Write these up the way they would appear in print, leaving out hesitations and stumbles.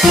నా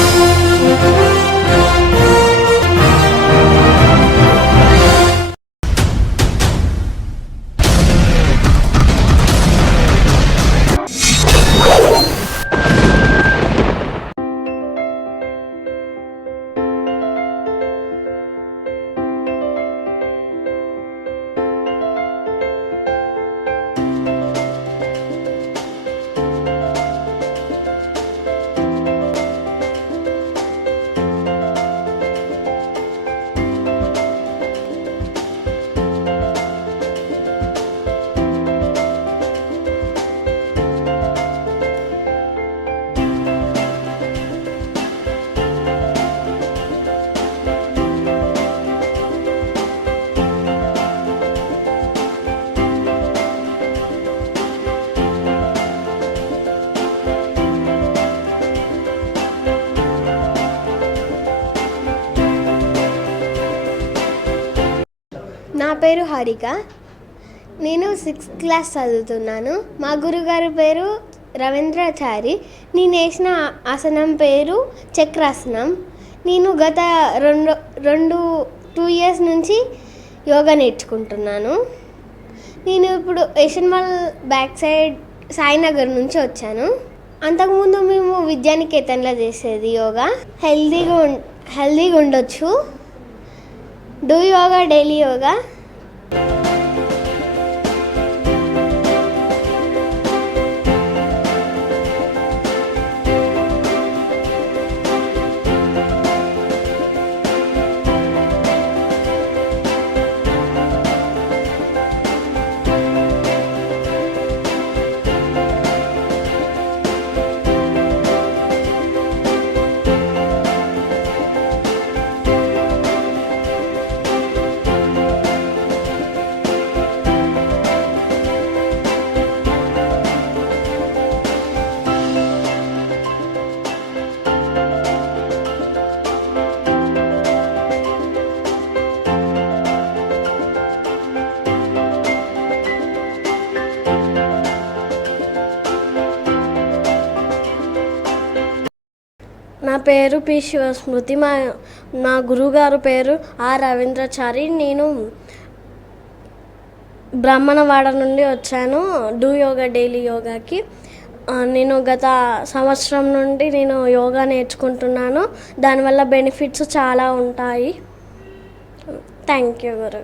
పేరు హారిక. నేను 6th క్లాస్ చదువుతున్నాను. మా గురుగారి పేరు రవీంద్రాచారి. నేను వేసిన ఆసనం పేరు చక్రాసనం. నేను గత 2 years నుంచి యోగా నేర్చుకుంటున్నాను. నేను ఇప్పుడు Asian mall back side Sainagar నుంచి వచ్చాను. అంతకుముందు మేము విద్యానికేతన్లో చేసేది యోగా. హెల్దీగా ఉండొచ్చు. Do yoga, daily yoga. నా పేరు పి శివస్మృతి. నా గురువుగారు పేరు ఆర్ రవీంద్రాచారి. నేను బ్రాహ్మణవాడ నుండి వచ్చాను డూ యోగా డైలీ యోగాకి. నేను గత సంవత్సరం నుండి నేను యోగా నేర్చుకుంటున్నాను. దానివల్ల బెనిఫిట్స్ చాలా ఉంటాయి. థ్యాంక్ యూ గురు.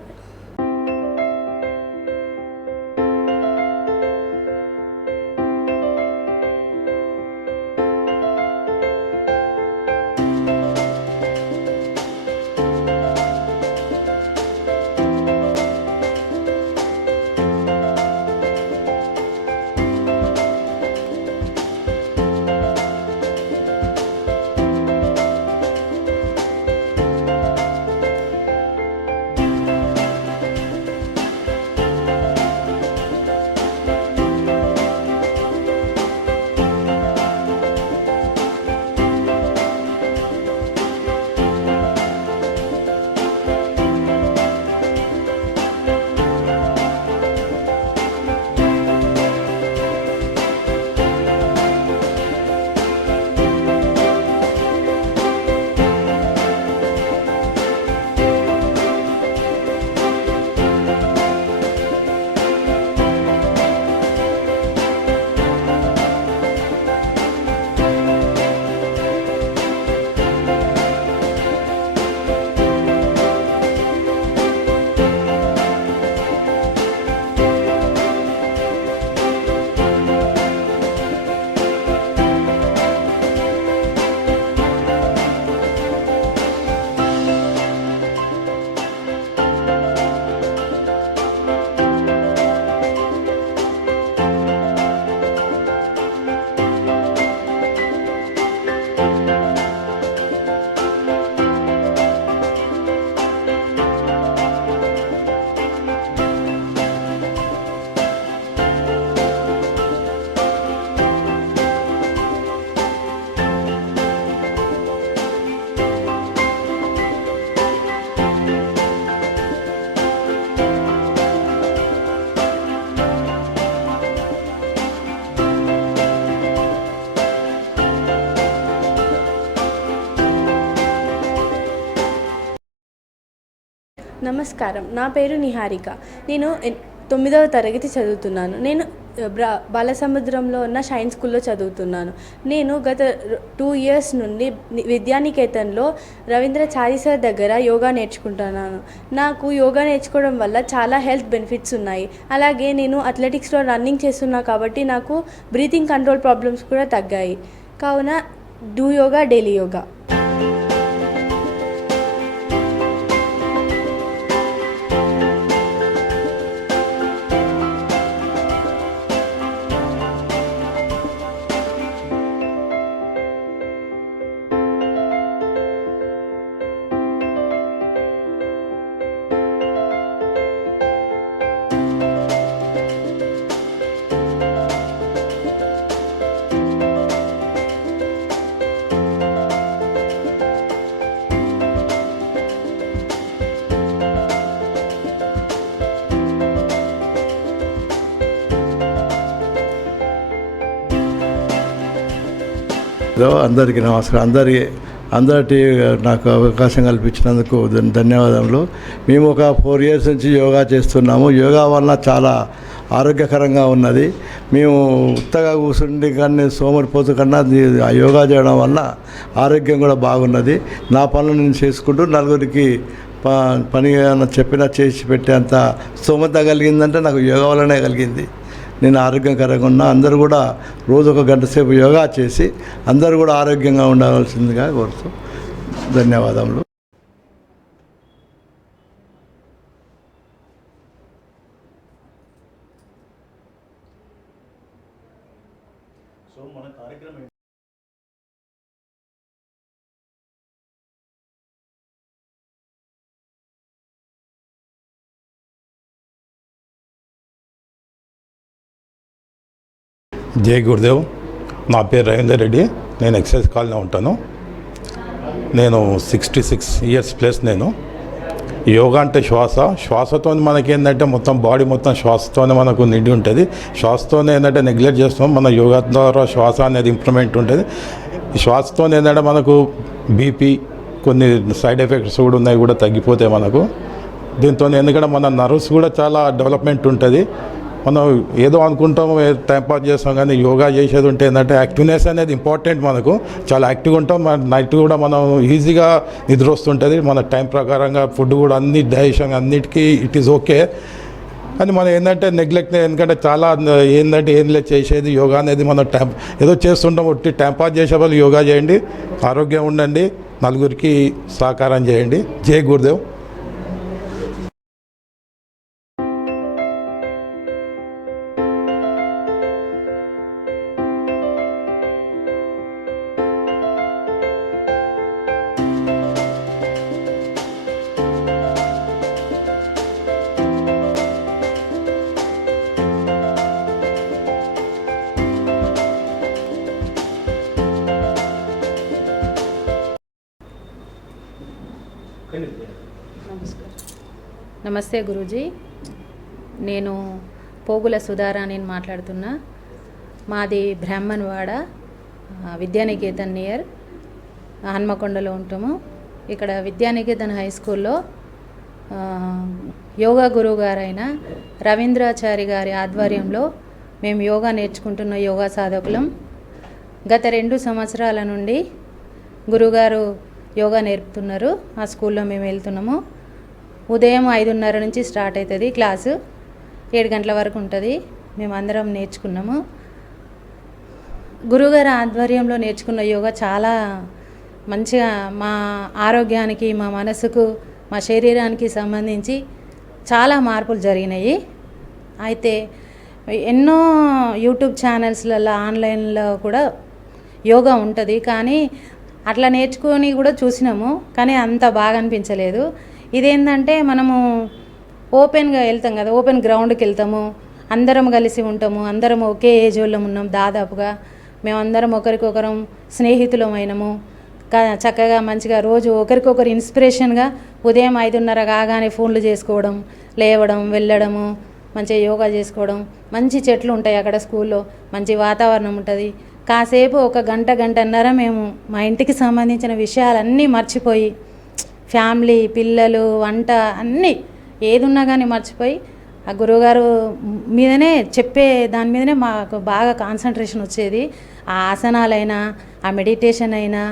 నమస్కారం, నా పేరు నిహారిక. నేను 9వ తరగతి చదువుతున్నాను. నేను బాలసముద్రంలో ఉన్న షైన్ స్కూల్లో చదువుతున్నాను. నేను గత 2 ఇయర్స్ నుండి విద్యానికేతన్లో రవీంద్రచారి సార్ దగ్గర యోగా నేర్చుకుంటున్నాను. నాకు యోగా నేర్చుకోవడం వల్ల చాలా హెల్త్ బెనిఫిట్స్ ఉన్నాయి. అలాగే నేను అథ్లెటిక్స్లో రన్నింగ్ చేస్తున్నా కాబట్టి నాకు బ్రీతింగ్ కంట్రోల్ ప్రాబ్లమ్స్ కూడా తగ్గాయి. కావున డూ యోగా, డైలీ యోగా. అందరికీ నమస్కారం. అందరి నాకు అవకాశం కల్పించినందుకు ధన్యవాదములు. మేము ఒక 4 ఇయర్స్ నుంచి యోగా చేస్తున్నాము. యోగా వలన చాలా ఆరోగ్యకరంగా ఉన్నది. మేము ఉత్తగా కూర్చుండి కానీ సోమరిపోతు కన్నా యోగా చేయడం వల్ల ఆరోగ్యం కూడా బాగున్నది. నా పనులు నేను చేసుకుంటూ నలుగురికి పని చెప్పినా చేసి పెట్టేంత స్తోమత కలిగిందంటే నాకు యోగా వల్లనే కలిగింది. నేను ఆరోగ్యకరంగా ఉన్నా. అందరూ కూడా రోజు 1 గంట సేపు యోగా చేసి అందరూ కూడా ఆరోగ్యంగా ఉండవలసిందిగా కోరుతూ ధన్యవాదములు. జై గురుదేవ్. నా పేరు రవీందర్ రెడ్డి. నేను ఎక్సైజ్ కాలనీలో ఉంటాను. నేను 66 ఇయర్స్ ప్లస్. నేను యోగా అంటే శ్వాసతో మనకి ఏంటంటే మొత్తం బాడీ మొత్తం శ్వాసతోనే మనకు నిండి ఉంటుంది. శ్వాసతోనే ఏంటంటే నెగ్లెక్ట్ చేస్తాం. మన యోగా ద్వారా శ్వాస అనేది ఇంప్రూవ్మెంట్ ఉంటుంది. ఈ శ్వాసతో ఏంటంటే మనకు బీపీ కొన్ని సైడ్ ఎఫెక్ట్స్ కూడా ఉన్నాయి, కూడా తగ్గిపోతాయి మనకు. దీంతో ఎందుకంటే మన నర్వ్స్ కూడా చాలా డెవలప్మెంట్ ఉంటుంది. మనం ఏదో అనుకుంటాం, టైంపాస్ చేస్తాం, కానీ యోగా చేసేది ఉంటే ఏంటంటే యాక్టివ్నెస్ అనేది ఇంపార్టెంట్. మనకు చాలా యాక్టివ్గా ఉంటాం. నైట్ కూడా మనం ఈజీగా నిద్ర వస్తుంటుంది. మన టైం ప్రకారంగా ఫుడ్ కూడా అన్ని డైజెషన్ అన్నిటికీ ఇట్ ఈస్ ఓకే. కానీ మనం ఏంటంటే నెగ్లెక్ట్, ఎందుకంటే చాలా ఏంటంటే ఏం లేదు చేసేది యోగా అనేది. మనం ఏదో చేస్తుంటాం, ఒట్టి టైంపాస్ చేసే వాళ్ళు యోగా చేయండి, ఆరోగ్యం ఉండండి, నలుగురికి సహకారం చేయండి. జై గురుదేవ్. నమస్తే గురూజీ. నేను పోగుల సుధారాణి మాట్లాడుతున్నా. మాది బ్రాహ్మణవాడ, విద్యానికేతన్ నియర్ హన్మకొండలో ఉంటాము. ఇక్కడ విద్యానికేతన్ హై స్కూల్లో యోగా గురువు గారైన రవీంద్రాచారి గారి ఆధ్వర్యంలో మేము యోగా నేర్చుకుంటున్న యోగా సాధకులం. గత 2 సంవత్సరాల నుండి గురువుగారు యోగా నేర్పుతున్నారు. ఆ స్కూల్లో మేము వెళ్తున్నాము. ఉదయం 5:30 నుంచి స్టార్ట్ అవుతుంది క్లాసు, 7 గంటల వరకు ఉంటుంది. మేము అందరం నేర్చుకున్నాము. గురువుగారి ఆధ్వర్యంలో నేర్చుకున్న యోగా చాలా మంచిగా మా ఆరోగ్యానికి, మా మనసుకు, మా శరీరానికి సంబంధించి చాలా మార్పులు జరిగినాయి. అయితే ఎన్నో యూట్యూబ్ ఛానల్స్లలో, ఆన్లైన్లో కూడా యోగా ఉంటుంది. కానీ అట్లా నేర్చుకొని కూడా చూసినాము, కానీ అంత బాగా అనిపించలేదు. ఇదేంటంటే మనము ఓపెన్గా వెళ్తాం కదా, ఓపెన్ గ్రౌండ్కి వెళ్తాము, అందరం కలిసి ఉంటాము, అందరం ఒకే ఏజ్ వాళ్ళం ఉన్నాం. దాదాపుగా మేమందరం ఒకరికొకరం స్నేహితులమైనము. చక్కగా మంచిగా రోజు ఒకరికొకరు ఇన్స్పిరేషన్గా ఉదయం 5:30 కాగానే ఫోన్లు చేసుకోవడం, లేవడం, వెళ్ళడము, మంచిగా యోగా చేసుకోవడం. మంచి చెట్లు ఉంటాయి అక్కడ స్కూల్లో, మంచి వాతావరణం ఉంటుంది. కాసేపు 1 గంట, గంటన్నర మేము మా ఇంటికి సంబంధించిన విషయాలన్నీ మర్చిపోయి ఫ్యామిలీ, పిల్లలు, వంట అన్నీ ఏది ఉన్నా కానీ మర్చిపోయి ఆ గురువుగారు మీదనే దాని మీదనే మాకు బాగా కాన్సన్ట్రేషన్ వచ్చేది. ఆ ఆసనాలైనా, ఆ మెడిటేషన్ అయినా,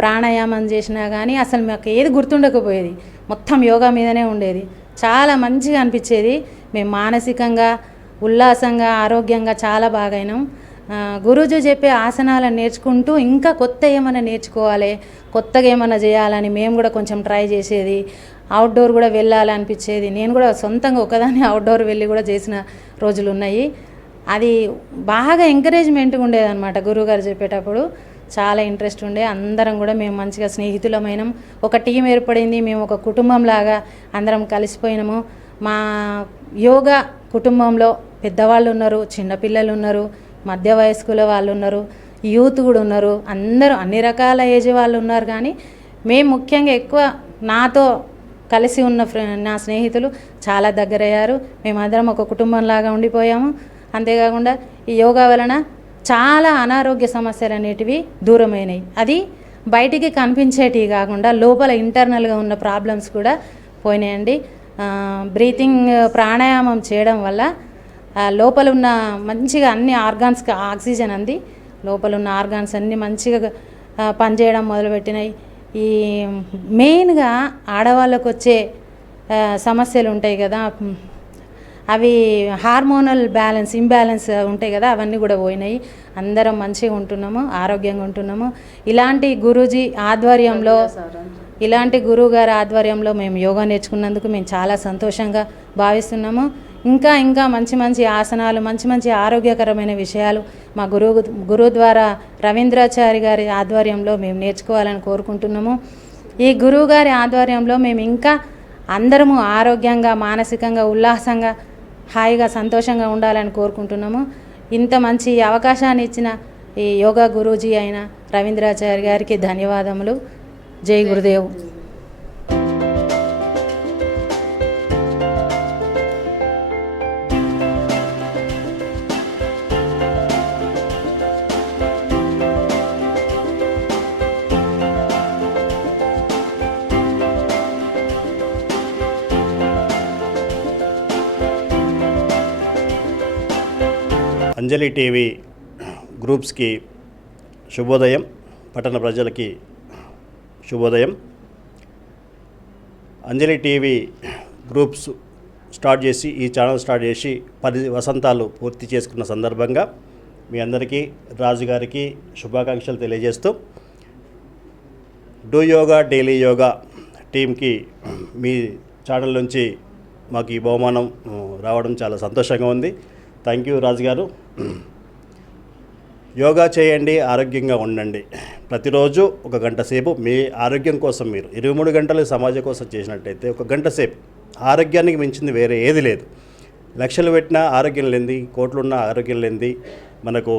ప్రాణాయామం చేసినా కానీ అసలు మాకు ఏది గుర్తుండకపోయేది. మొత్తం యోగా మీదనే ఉండేది. చాలా మంచిగా అనిపించేది. మేము మానసికంగా, ఉల్లాసంగా, ఆరోగ్యంగా చాలా బాగైనాం. గురూజీ చెప్పే ఆసనాలను నేర్చుకుంటూ ఇంకా కొత్త ఏమైనా నేర్చుకోవాలి, కొత్తగా ఏమైనా చేయాలని మేము కూడా కొంచెం ట్రై చేసేది. అవుట్డోర్ కూడా వెళ్ళాలనిపించేది. నేను కూడా సొంతంగా ఒకదాన్ని అవుట్డోర్ వెళ్ళి కూడా చేసిన రోజులు ఉన్నాయి. అది బాగా ఎంకరేజ్మెంట్గా ఉండేదన్నమాట. గురువుగారు చెప్పేటప్పుడు చాలా ఇంట్రెస్ట్ ఉండే. అందరం కూడా మేము మంచిగా స్నేహితులమైనాం. ఒక టీం ఏర్పడింది. మేము ఒక కుటుంబం లాగా అందరం కలిసిపోయినాము. మా యోగా కుటుంబంలో పెద్దవాళ్ళు ఉన్నారు, చిన్నపిల్లలు ఉన్నారు, మధ్య వయస్కుల వాళ్ళు ఉన్నారు, యూత్ కూడా ఉన్నారు. అందరూ అన్ని రకాల ఏజ్ వాళ్ళు ఉన్నారు. కానీ మేము ముఖ్యంగా ఎక్కువ నాతో కలిసి ఉన్న నా స్నేహితులు చాలా దగ్గరయ్యారు. మేమందరం ఒక కుటుంబంలాగా ఉండిపోయాము. అంతేకాకుండా ఈ యోగా వలన చాలా అనారోగ్య సమస్యలు అనేటివి దూరమైనవి. అది బయటికి కనిపించేటివి కాకుండా లోపల ఇంటర్నల్గా ఉన్న ప్రాబ్లమ్స్ కూడా పోయినాయండి. బ్రీతింగ్ ప్రాణాయామం చేయడం వల్ల లోపల ఉన్న మంచిగా అన్ని ఆర్గాన్స్కి ఆక్సిజన్ అంది. లోపల ఉన్న ఆర్గాన్స్ అన్నీ మంచిగా పనిచేయడం మొదలుపెట్టినాయి. ఈ మెయిన్గా ఆడవాళ్ళకు వచ్చే సమస్యలు ఉంటాయి కదా, అవి హార్మోనల్ ఇంబ్యాలెన్స్ ఉంటాయి కదా, అవన్నీ కూడా పోయినాయి. అందరం మంచిగా ఉంటున్నాము, ఆరోగ్యంగా ఉంటున్నాము. ఇలాంటి గురూజీ ఆధ్వర్యంలో, ఇలాంటి గురువుగారి ఆధ్వర్యంలో మేము యోగా నేర్చుకున్నందుకు మేము చాలా సంతోషంగా భావిస్తున్నాము. ఇంకా ఇంకా మంచి మంచి ఆసనాలు, మంచి మంచి ఆరోగ్యకరమైన విషయాలు మా గురువు ద్వారా రవీంద్రాచారి గారి ఆధ్వర్యంలో మేము నేర్చుకోవాలని కోరుకుంటున్నాము. ఈ గురువు గారి ఆధ్వర్యంలో మేము ఇంకా అందరము ఆరోగ్యంగా, మానసికంగా, ఉల్లాసంగా, హాయిగా, సంతోషంగా ఉండాలని కోరుకుంటున్నాము. ఇంత మంచి అవకాశాన్ని ఇచ్చిన ఈ యోగా గురూజీ అయిన రవీంద్రాచారి గారికి ధన్యవాదములు. జై గురుదేవ్. అంజలి టీవీ గ్రూప్స్కి శుభోదయం, పట్టణ ప్రజలకి శుభోదయం. అంజలి టీవీ గ్రూప్స్ స్టార్ట్ చేసి, ఈ ఛానల్ స్టార్ట్ చేసి 10 వసంతాలు పూర్తి చేసుకున్న సందర్భంగా మీ అందరికీ, రాజుగారికి శుభాకాంక్షలు తెలియజేస్తూ, డూ యోగా డైలీ యోగా టీంకి మీ ఛానల్ నుంచి మాకు ఈ బహుమానం రావడం చాలా సంతోషంగా ఉంది. థ్యాంక్ యూ రాజుగారు. యోగా చేయండి, ఆరోగ్యంగా ఉండండి. ప్రతిరోజు 1 గంట సేపు మీ ఆరోగ్యం కోసం, మీరు 23 గంటలు సమాజం కోసం చేసినట్టయితే 1 గంట సేపు, ఆరోగ్యానికి మించింది వేరే ఏది లేదు. లక్షలు పెట్టినా ఆరోగ్యం లేనిది, కోట్లున్నా ఆరోగ్యం లేనిది మనకు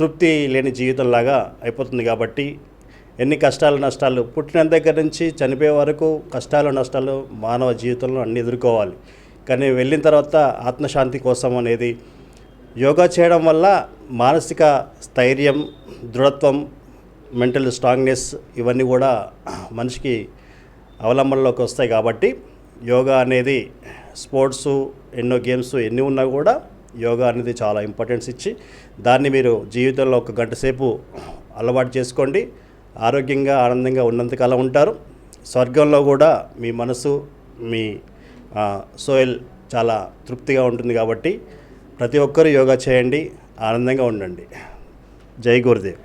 తృప్తి లేని జీవితంలాగా అయిపోతుంది. కాబట్టి ఎన్ని కష్టాలు నష్టాలు, పుట్టిన దగ్గర నుంచి చనిపోయే వరకు కష్టాలు నష్టాలు మానవ జీవితంలో అన్నీ ఎదుర్కోవాలి. కానీ వెళ్ళిన తర్వాత ఆత్మశాంతి కోసం అనేది యోగా చేయడం వల్ల మానసిక స్థైర్యం, దృఢత్వం, మెంటల్ స్ట్రాంగ్నెస్ ఇవన్నీ కూడా మనిషికి అవలంబనలోకి వస్తాయి. కాబట్టి యోగా అనేది స్పోర్ట్స్, ఎన్నో గేమ్స్ ఎన్ని ఉన్నా కూడా యోగా అనేది చాలా ఇంపార్టెన్స్ ఇచ్చి దాన్ని మీరు జీవితంలో 1 గంట సేపు అలవాటు చేసుకోండి. ఆరోగ్యంగా, ఆనందంగా ఉన్నంతకాలం ఉంటారు. స్వర్గంలో కూడా మీ మనసు, మీ సోయల్ చాలా తృప్తిగా ఉంటుంది. కాబట్టి ప్రతి ఒక్కరూ యోగా చేయండి, ఆనందంగా ఉండండి. జై గురుదేవ్.